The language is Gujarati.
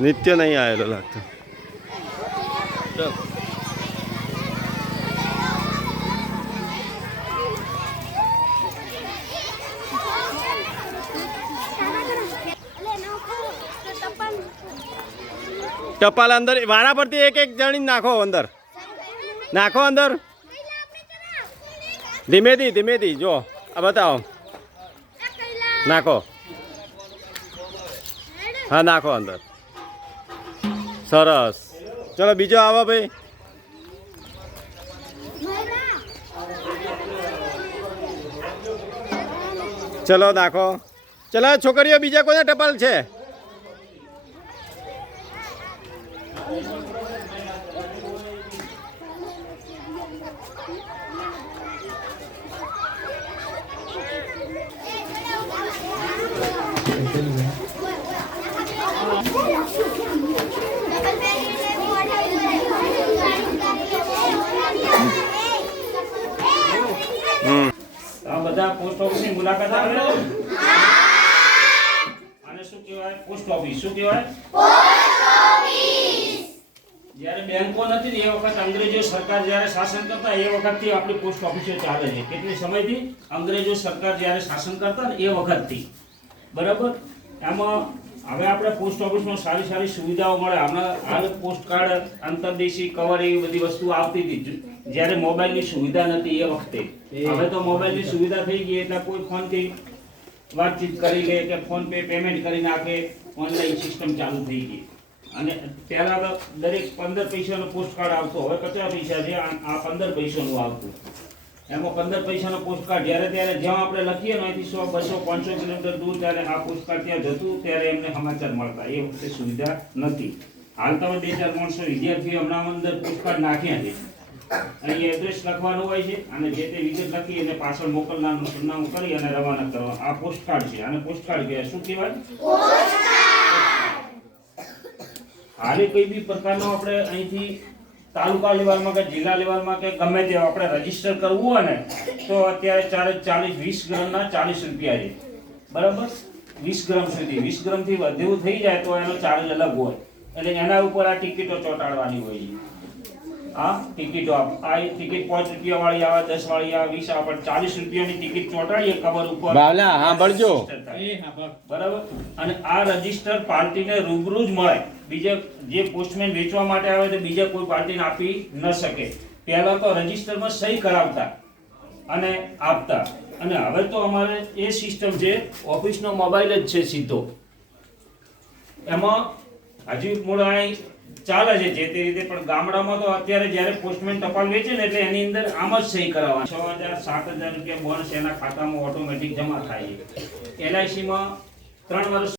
नित्य नहीं आएलो लगता। टपाल अंदर वारा परती एक एक जणी नाखो अंदर, नाखो अंदर धीमे थी जो आ बताओ नाखो। हाँ नाखो अंदर सरस। चलो बीजो आवा भाई। चलो नाखो। चलो छोकरीओ बीजा कोने टपाल छे? બધા પોસ્ટ ઓફિસની મુલાકાત આવે આને શું કહેવાય? Post office. શું કહેવાય? Post office. જ્યારે બેંકો નથી એ વખત અંગ્રેજો સરકાર જ્યારે શાસન કરતા એ વખતથી આપણી પોસ્ટ ઓફિસો ચાલે છે. કેટલી સમયથી? અંગ્રેજો સરકાર જ્યારે શાસન કરતા ને એ વખતથી. બરાબર. એમાં હવે આપણે પોસ્ટ ઓફિસમાં સારી સારી સુવિધાઓ મળે. હમણાં હાલ પોસ્ટ કાર્ડ, અંતરદેશી કવર એવી બધી વસ્તુઓ આવતી હતી જ્યારે મોબાઈલની સુવિધા નથી એ વખતે. હવે તો મોબાઈલની સુવિધા થઈ ગઈ એટલે કોઈ ફોનથી વાતચીત કરી લે કે ફોન પે પેમેન્ટ કરી નાખે, ઓનલાઈન સિસ્ટમ ચાલુ થઈ ગઈ. અને પહેલાં દરેક 15 પૈસાનો પોસ્ટ કાર્ડ આવતો, હવે 50 પૈસા છે. આ 15 પૈસાનું આવતું. એમાં 15 પૈસાનો પોસ્ટકાર્ડ જ્યારે ત્યારે જ્યાં આપણે લખીએ ને અહીંથી 100, 200, 500 કિલોમીટર દૂર ત્યારે આ પોસ્ટકાર્ડ ત્યાં જતું ત્યારે એમને સમાચાર મળતા. એ વખતે સુવિધા નથી. હાલ તમે 2-4 વિદ્યાર્થીઓ હમણાં અંદર પોસ્ટકાર્ડ નાખ્યા છે. અહીં એડ્રેસ લખવાનું હોય છે અને જે તે વિગત લખી અને પાછળ મોકલનારનું સરનામું કરી અને રવાના કરવા. આ પોસ્ટકાર્ડ છે. અને પોસ્ટકાર્ડ કહેવાય. શું કહેવાય? હાલે કોઈ બી પ્રકારનો આપણે અહીંથી તાલુકા લેવલમાં કે જિલ્લા લેવલમાં કે ગમે તે આપણે રજીસ્ટર કરવું હોય ને તો અત્યારે 20 ગ્રામના 40 રૂપિયા છે. બરાબર. 20 ગ્રામ સુધી, 20 ગ્રામથી વધુ થઈ જાય તો એનો ચાર્જ અલગ હોય. એટલે એના ઉપર આ ટિકિટો ચોંટાડવાની હોય છે. આ ટિકિટો આ ટિકિટ 5 રૂપિયા વાળી આવે, 10 વાળી આવે, 20 આવે, પણ 40 રૂપિયાની ટિકિટ ચોંટાડીએ કવર ઉપર. બાવલા સાંભળજો. બરાબર. અને આ રજીસ્ટર પાર્ટીને રૂબરૂ જ મળે. બીજા જે પોસ્ટમેન વેચવા માટે આવે તો બીજા કોઈ પાર્ટીને આપી ન શકે. પહેલા તો રજીસ્ટરમાં સહી કરાવતા અને આપતા. અને હવે તો અમારે એ સિસ્ટમ છે, ઓફિસનો મોબાઈલ જ છે સીધો. એમાં હજી મૂળાઈ ચાલે છે જે તે રીતે, પણ ગામડામાં તો અત્યારે જ્યારે પોસ્ટમેન ટપાલ વેચે ને એટલે એની અંદર આમ જ સહી કરાવવાની. 6,000-7,000 રૂપિયા બોનસ એના ખાતામાં ઓટોમેટિક જમા થાય છે. LICમાં 3 વર્ષ